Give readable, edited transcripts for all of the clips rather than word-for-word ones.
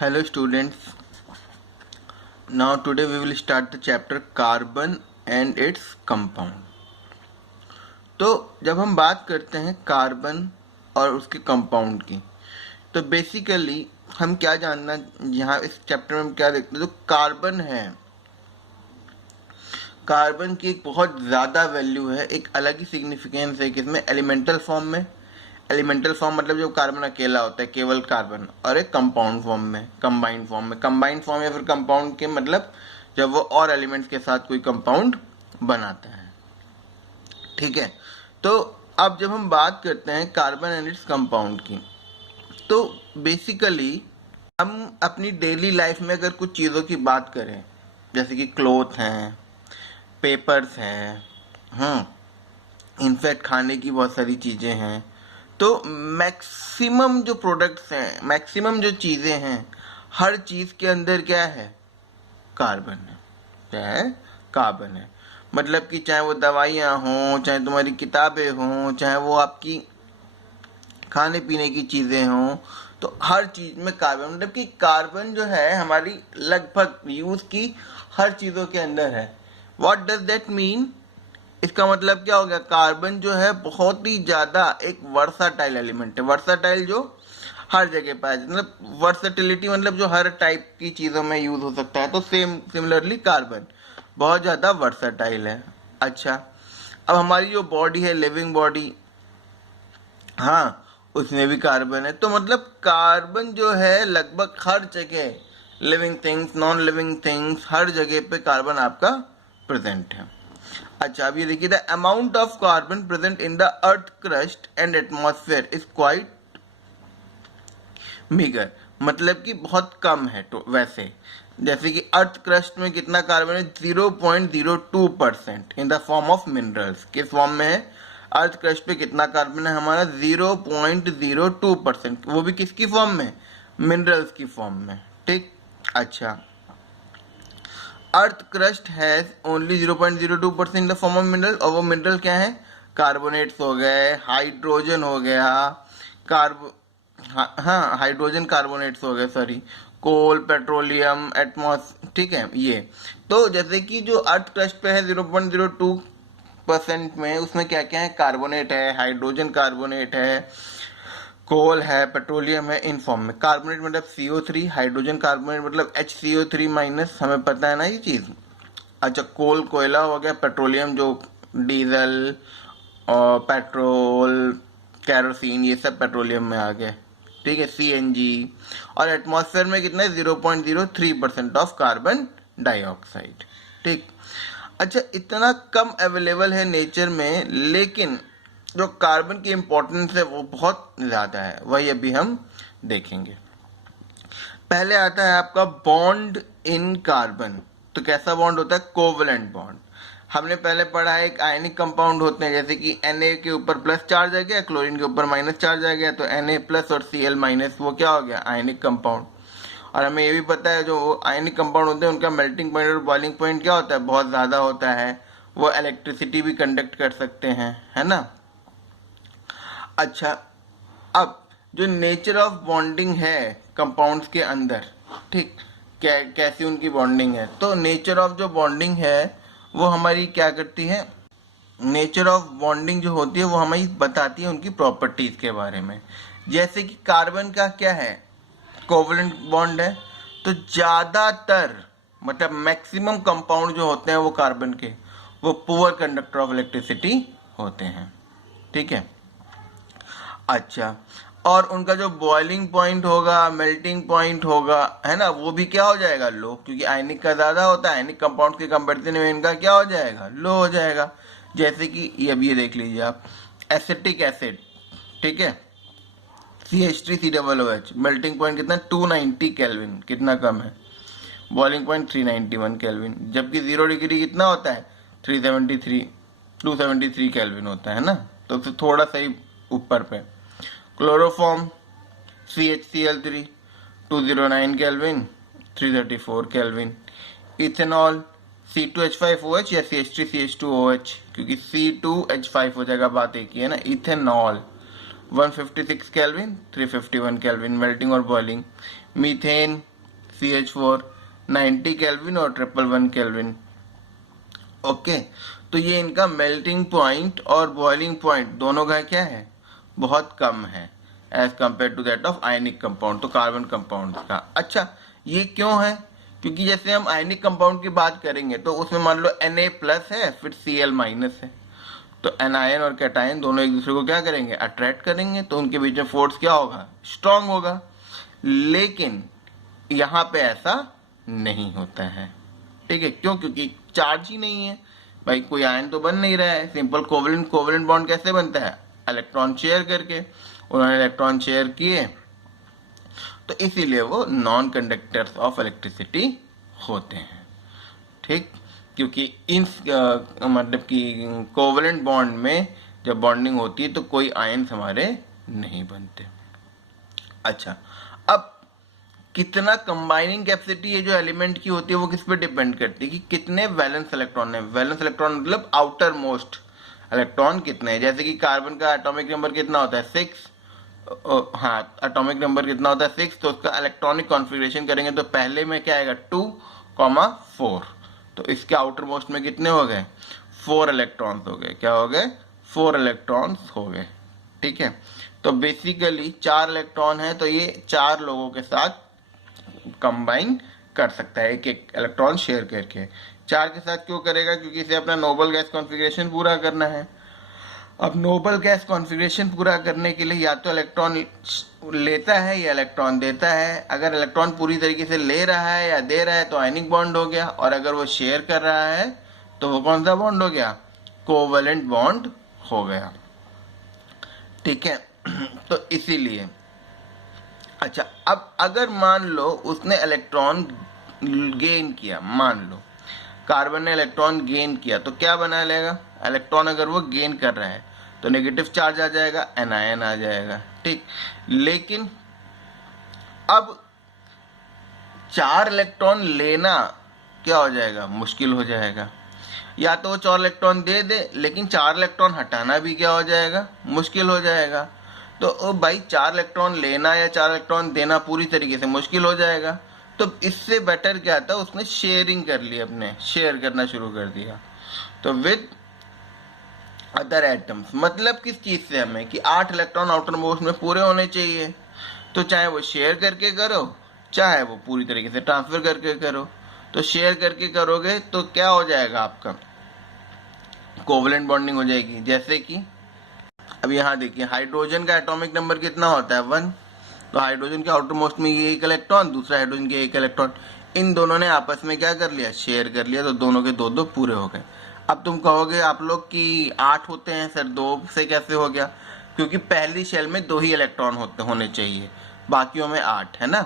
Hello students, now today we will start the chapter carbon and its compound. तो जब हम बात करते हैं कार्बन और उसके कंपाउंड की, तो बेसिकली हम क्या जानना यहाँ इस चैप्टर में हम क्या देखते हैं, जो कार्बन है, कार्बन की एक बहुत ज़्यादा वैल्यू है, एक अलग ही सिग्निफिकेंस है किसमें, एलिमेंटल फॉर्म में। एलिमेंटल फॉर्म मतलब जो कार्बन अकेला होता है, केवल कार्बन, और एक कंपाउंड फॉर्म में, कंबाइंड फॉर्म में। कंबाइंड फॉर्म या फिर कंपाउंड के मतलब जब वो और एलिमेंट्स के साथ कोई कंपाउंड बनाता है। ठीक है, तो अब जब हम बात करते हैं कार्बन एंड इट्स कंपाउंड की, तो बेसिकली हम अपनी डेली लाइफ में अगर कुछ चीज़ों की बात करें, जैसे कि क्लोथ हैं, पेपर्स हैं, इनफैक्ट खाने की बहुत सारी चीज़ें हैं, तो मैक्सिमम जो प्रोडक्ट्स हैं, मैक्सिमम जो चीज़ें हैं, हर चीज़ के अंदर क्या है, कार्बन है। क्या है, कार्बन है। मतलब कि चाहे वो दवाइयाँ हों, चाहे तुम्हारी किताबें हों, चाहे वो आपकी खाने पीने की चीज़ें हों, तो हर चीज़ में कार्बन, मतलब कि कार्बन जो है हमारी लगभग यूज़ की हर चीज़ों के अंदर है। What does that mean? इसका मतलब क्या हो गया, कार्बन जो है बहुत ही ज्यादा एक वर्साटाइल एलिमेंट है। वर्साटाइल जो हर जगह पाया जाता है, मतलब वर्सेटिलिटी मतलब जो हर टाइप की चीजों में यूज हो सकता है। तो सिमिलरली कार्बन बहुत ज्यादा वर्साटाइल है। अच्छा, अब हमारी जो बॉडी है, लिविंग बॉडी, हाँ, उसमें भी कार्बन है। तो मतलब कार्बन जो है लगभग हर जगह, living things, non living things, हर जगह पे कार्बन आपका प्रेजेंट है। अच्छा, अब ये देखिए, the amount of carbon present in the earth crust and atmosphere is quite meagre, मतलब कि बहुत कम है। तो वैसे जैसे कि अर्थ क्रस्ट में कितना कार्बन है, 0.02% in the form of minerals. किस फॉर्म में है, अर्थ क्रस्ट पे कितना कार्बन है हमारा, 0.02%, वो भी किसकी फॉर्म में, मिनरल्स की फॉर्म में। ठीक, अच्छा, earth crust has only 0.02% in the form of mineral, और वो मिनरल क्या है, कार्बोनेट्स हो गए, हाइड्रोजन हो गया, हाँ हाइड्रोजन कार्बोनेट्स हो गए, सॉरी, कोल, पेट्रोलियम, एटमॉस, ठीक है ये। तो जैसे कि जो अर्थ क्रस्ट पे है 0.02% में, उसमें क्या क्या है, कार्बोनेट है, हाइड्रोजन कार्बोनेट है, कोल है, पेट्रोलियम है, इन फॉर्म में। कार्बोनेट मतलब CO3, हाइड्रोजन कार्बोनेट मतलब HCO3-, हमें पता है ना ये चीज। अच्छा, कोल कोयला हो गया, पेट्रोलियम जो डीजल और पेट्रोल, कैरोसिन, ये सब पेट्रोलियम में आ गए। ठीक है, CNG। और एटमॉस्फेयर में कितना है, 0.03% ऑफ कार्बन डाइऑक्साइड। ठीक, अच्छा, इतना कम अवेलेबल है नेचर में, लेकिन जो कार्बन की इंपॉर्टेंस है वो बहुत ज्यादा है, वही अभी हम देखेंगे। पहले आता है आपका बॉन्ड इन कार्बन। तो कैसा बॉन्ड होता है, कोवलेंट बॉन्ड। हमने पहले पढ़ा है, एक आयनिक कंपाउंड होते हैं, जैसे कि Na के ऊपर प्लस चार्ज आ गया, क्लोरीन के ऊपर माइनस चार्ज आ गया, तो Na प्लस और Cl-, वो क्या हो गया, आयनिक कंपाउंड। और हमें ये भी पता है जो आयनिक कंपाउंड होते हैं उनका मेल्टिंग पॉइंट और बॉइलिंग पॉइंट क्या होता है, बहुत ज़्यादा होता है। वो इलेक्ट्रिसिटी भी कंडक्ट कर सकते हैं, है ना। अच्छा, अब जो नेचर ऑफ बॉन्डिंग है कंपाउंड्स के अंदर, ठीक, कैसी उनकी बॉन्डिंग है, तो नेचर ऑफ जो बॉन्डिंग है वो हमारी क्या करती है, नेचर ऑफ बॉन्डिंग जो होती है वो हमें बताती है उनकी प्रॉपर्टीज के बारे में। जैसे कि कार्बन का क्या है, कोवलेंट बॉन्ड है, तो ज्यादातर मतलब मैक्सिमम कंपाउंड जो होते हैं वो कार्बन के, वो पुअर कंडक्टर ऑफ इलेक्ट्रिसिटी होते हैं। ठीक है, अच्छा, और उनका जो बॉइलिंग पॉइंट होगा, मेल्टिंग पॉइंट होगा, है ना, वो भी क्या हो जाएगा, लो, क्योंकि आयनिक का ज्यादा होता है, आयनिक कंपाउंड के कंपेरिजन में इनका क्या हो जाएगा, लो हो जाएगा। जैसे कि ये अब ये देख लीजिए आप, एसिटिक एसिड, ठीक है, CH3COOH, मेल्टिंग पॉइंट कितना, 290 केल्विन, कितना कम है, बॉइलिंग पॉइंट 391 केल्विन, जबकि 0 डिग्री कितना होता है, 273 केल्विन होता है ना, तो फिर थोड़ा सही ऊपर पे। Chloroform CHCl3, 209 kelvin, 334 kelvin. Ethanol C2H5OH या CH3CH2OH, क्योंकि C2H5 हो जाएगा, बात एक ही है ना। इथेनॉल 156 केल्विन, 351 केल्विन, मेल्टिंग और बॉइलिंग। मीथेन CH4 90 केल्विन और 111 केल्विन। ओके, तो ये इनका मेल्टिंग पॉइंट और बॉइलिंग पॉइंट दोनों का क्या है, बहुत कम है as compare to that of ionic compound, तो कार्बन कंपाउंड का। अच्छा, ये क्यों है, क्योंकि जैसे हम आयनिक कंपाउंड की बात करेंगे तो उसमें मान लो Na प्लस है फिर Cl माइनस है, तो एनायन और कैटायन दोनों एक दूसरे को क्या करेंगे, अट्रैक्ट करेंगे, तो उनके बीच में फोर्स क्या होगा, स्ट्रांग होगा। लेकिन यहाँ पे ऐसा नहीं होता है, ठीक है, क्यों, क्योंकि चार्ज ही नहीं है भाई, कोई आयन तो बन नहीं रहा है। सिंपल कोवेलेंट बॉन्ड कैसे बनता है, इलेक्ट्रॉन शेयर करके, उन्होंने इलेक्ट्रॉन शेयर किए, तो इसीलिए वो नॉन कंडक्टर्स ऑफ इलेक्ट्रिसिटी होते हैं, ठीक, क्योंकि इन मतलब कि कोवेलेंट बॉन्ड में जब बॉन्डिंग होती है तो कोई आयन्स हमारे नहीं बनते। अच्छा, अब कितना कंबाइनिंग कैपेसिटी ये जो एलिमेंट की होती है वो किस पे डिपेंड करती है कि कितने वैलेंस इलेक्ट्रॉन है। वैलेंस इलेक्ट्रॉन मतलब आउटर मोस्ट इलेक्ट्रॉन कितने हैं, जैसे कि कार्बन का एटॉमिक नंबर कितना होता है 6, हाँ एटॉमिक नंबर कितना होता है 6, तो उसका इलेक्ट्रॉनिक कॉन्फ़िगरेशन करेंगे तो पहले में क्या आएगा 2,4, तो इसके आउटर मोस्ट में कितने हो गए 4 इलेक्ट्रॉन्स हो गए, क्या हो गए 4 इलेक्ट्रॉन्स हो गए, ठीक है। तो बेसिकली 4 इलेक्ट्रॉन है तो ये 4 लोगों के साथ कंबाइन कर सकता है, एक एक इलेक्ट्रॉन शेयर करके। 4 के साथ क्यों करेगा, क्योंकि इसे अपना नोबल गैस कॉन्फ़िगरेशन पूरा करना है। अब नोबल गैस कॉन्फ़िगरेशन पूरा करने के लिए या तो इलेक्ट्रॉन लेता है या इलेक्ट्रॉन देता है। अगर इलेक्ट्रॉन पूरी तरीके से ले रहा है या दे रहा है तो आयनिक बॉन्ड हो गया, और अगर वो शेयर कर रहा है तो वो कौन सा बॉन्ड हो गया, कोवेलेंट बॉन्ड हो गया, ठीक है। तो इसीलिए अच्छा, अब अगर मान लो उसने इलेक्ट्रॉन गेन किया, मान लो कार्बन ने इलेक्ट्रॉन गेन किया, तो क्या बना लेगा, इलेक्ट्रॉन अगर वो गेन कर रहा है तो नेगेटिव चार्ज आ जाएगा, एनायन आ जाएगा, ठीक। लेकिन अब 4 इलेक्ट्रॉन लेना क्या हो जाएगा, मुश्किल हो जाएगा। या तो वो 4 इलेक्ट्रॉन दे दे, लेकिन 4 इलेक्ट्रॉन हटाना भी क्या हो जाएगा, मुश्किल हो जाएगा। तो भाई 4 इलेक्ट्रॉन लेना या 4 इलेक्ट्रॉन देना पूरी तरीके से मुश्किल हो जाएगा, तो इससे बेटर क्या था, उसने शेयरिंग कर ली, अपने शेयर करना शुरू कर दिया, तो विद अदर एटम्स। मतलब किस चीज से हमें कि 8 इलेक्ट्रॉन आउटर मोस्ट में पूरे होने चाहिए, तो चाहे वो शेयर करके करो चाहे वो पूरी तरीके से ट्रांसफर करके करो। तो शेयर करके करोगे तो क्या हो जाएगा, आपका कोवेलेंट बॉन्डिंग हो जाएगी। जैसे कि अब यहाँ देखिए हाइड्रोजन का एटॉमिक नंबर कितना होता है 1, तो हाइड्रोजन के आउटर मोस्ट में ये एक इलेक्ट्रॉन, दूसरा हाइड्रोजन के एक इलेक्ट्रॉन, इन दोनों ने आपस में क्या कर लिया, शेयर कर लिया, तो दोनों के 2-2 पूरे हो गए। अब तुम कहोगे आप लोग कि 8 होते हैं सर, 2 से कैसे हो गया, क्योंकि पहली शेल में 2 ही इलेक्ट्रॉन होने चाहिए, बाकियों में 8 है ना।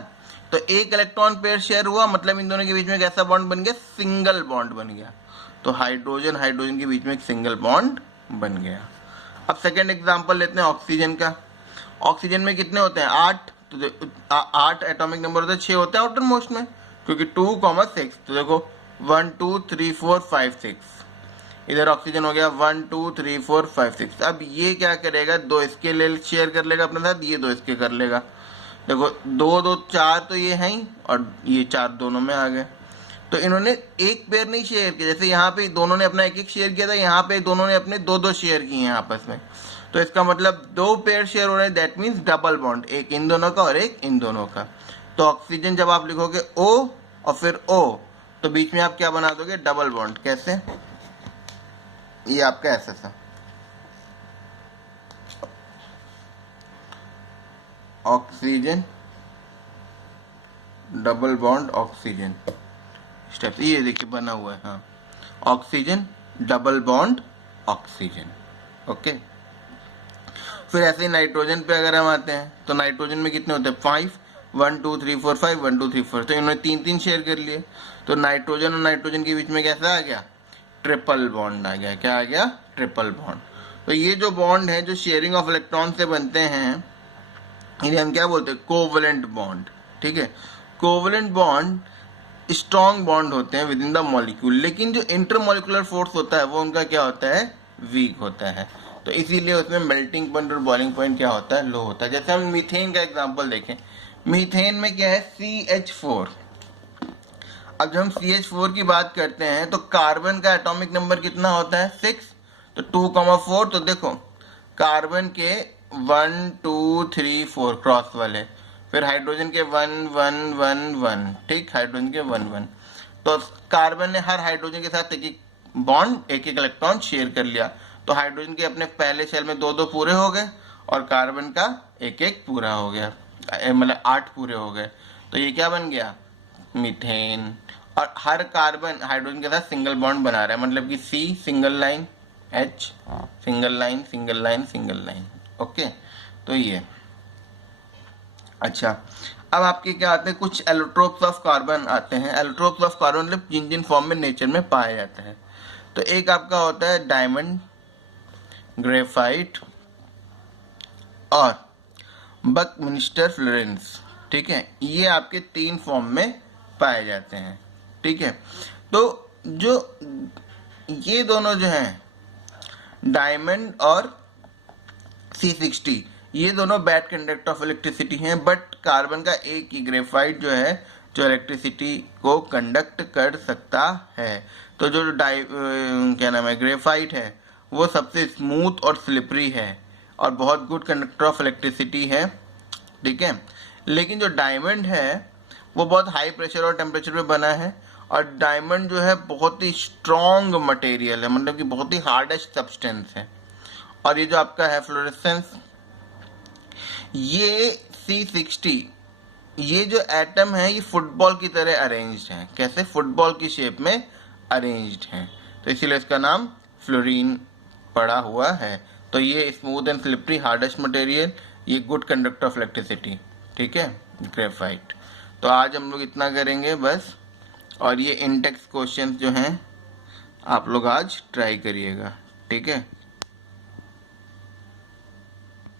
तो एक इलेक्ट्रॉन पेयर शेयर हुआ, मतलब इन दोनों के बीच में कैसा बॉन्ड बन गया, सिंगल बॉन्ड बन गया। तो हाइड्रोजन हाइड्रोजन के बीच में एक सिंगल बॉन्ड बन गया। अब सेकेंड एग्जाम्पल लेते हैं ऑक्सीजन का। ऑक्सीजन में कितने होते हैं 8, तो 8 एटॉमिक नंबर होते हैं, 6 होते हैं आउटर मोस्ट में, क्योंकि 2,6, तो देखो 1 2 3 4 5 6, इधर ऑक्सीजन हो गया 1 2 3 4 5 6। अब ये क्या करेगा, 2 इसके लिए शेयर कर लेगा अपने साथ, ये 2 इसके कर लेगा, देखो 2 2 4 तो ये है ही, और ये 4 दोनों में आ गए। तो इन्होंने एक पेयर नहीं शेयर किया, जैसे यहाँ पे दोनों ने अपना एक एक शेयर किया था, यहाँ पे दोनों ने अपने 2-2 शेयर किए हैं आपस में, तो इसका मतलब 2 पेयर शेयर हो रहे हैं, दैट मीन्स डबल बॉन्ड, एक इन दोनों का और एक इन दोनों का। तो ऑक्सीजन जब आप लिखोगे O और फिर O, तो बीच में आप क्या बना दोगे, डबल बॉन्ड। कैसे, ये आपका ऐसा सा oxygen double bond oxygen step, ये देखिए बना हुआ है, हाँ oxygen double bond oxygen, okay. फिर ऐसे ही नाइट्रोजन पे अगर हम आते हैं तो नाइट्रोजन में कितने होते हैं 5, 1 2 3 4 5, 1 2 3 4, तो इन्होंने 3-3 शेयर कर लिए, तो नाइट्रोजन और नाइट्रोजन के बीच में कैसा आ गया, ट्रिपल बॉन्ड आ गया। क्या आ गया, ट्रिपल बॉन्ड। तो ये जो बॉन्ड है जो शेयरिंग ऑफ इलेक्ट्रॉन से बनते हैं, इन्हें हम क्या बोलते हैं, कोवेलेंट बॉन्ड, ठीक है। कोवेलेंट बॉन्ड स्ट्रॉन्ग बॉन्ड होते हैं विद इन द मॉलिक्यूल, लेकिन जो इंटरमॉलिक्यूलर फोर्स होता है वो उनका क्या होता है, वीक होता है, तो इसीलिए उसमें मेल्टिंग पॉइंट और बॉइलिंग पॉइंट क्या होता है, लो होता है। जैसे हम मीथेन का एग्जांपल देखें, मीथेन में क्या है CH4, अब जब हम CH4 की बात करते हैं तो कार्बन का एटॉमिक नंबर कितना होता है 6, तो 2,4, तो देखो कार्बन के 1 2 3 4 क्रॉस वाले, फिर हाइड्रोजन के 1 1 1 1, ठीक, हाइड्रोजन के 1 1, तो कार्बन ने हर हाइड्रोजन के साथ एक एक बॉन्ड एक एक इलेक्ट्रॉन शेयर कर लिया, तो हाइड्रोजन के अपने पहले शेल में 2 2 पूरे हो गए और कार्बन का एक एक पूरा हो गया, मतलब 8 पूरे हो गए, तो ये क्या बन गया मीथेन। और हर कार्बन हाइड्रोजन के साथ सिंगल बॉन्ड बना रहा है, मतलब कि C single line, H single line single line single line, okay, तो ये। अच्छा, अब आपके क्या आते हैं, कुछ एलोट्रोप्स ऑफ कार्बन आते हैं। एलोट्रोप्स ऑफ कार्बन मतलब जिन जिन फॉर्म में नेचर में पाया जाता है, तो एक आपका होता है डायमंड, ग्रेफाइट और बकमिंस्टर फ्लोरेंस, ठीक है, ये आपके 3 फॉर्म में पाए जाते हैं, ठीक है। तो जो ये दोनों जो हैं डायमंड और C60, ये दोनों बैड कंडक्टर ऑफ इलेक्ट्रिसिटी हैं, बट कार्बन का एक ही ग्रेफाइट जो है जो इलेक्ट्रिसिटी को कंडक्ट कर सकता है। तो जो क्या नाम है ग्रेफाइट है वो सबसे स्मूथ और स्लिपरी है और बहुत गुड कंडक्टर ऑफ इलेक्ट्रिसिटी है, ठीक है। लेकिन जो डायमंड है वो बहुत हाई प्रेशर और टेम्परेचर पे बना है, और डायमंड जो है बहुत ही स्ट्रॉन्ग मटेरियल है, मतलब कि बहुत ही हार्डेस्ट सब्सटेंस है। और ये जो आपका है फ्लोरेसेंस, ये C60, ये जो एटम है ये फुटबॉल की तरह अरेंज्ड है। कैसे? फुटबॉल की शेप में अरेंज्ड है, तो इसीलिए इसका नाम फ्लोरीन पड़ा हुआ है। तो ये smooth and slippery hardest material, ये गुड कंडक्टर ऑफ इलेक्ट्रिसिटी, ठीक है, ग्रेफाइट। तो आज हम लोग इतना करेंगे बस, और ये इंटेक्स क्वेश्चन जो हैं आप लोग आज ट्राई करिएगा, ठीक है।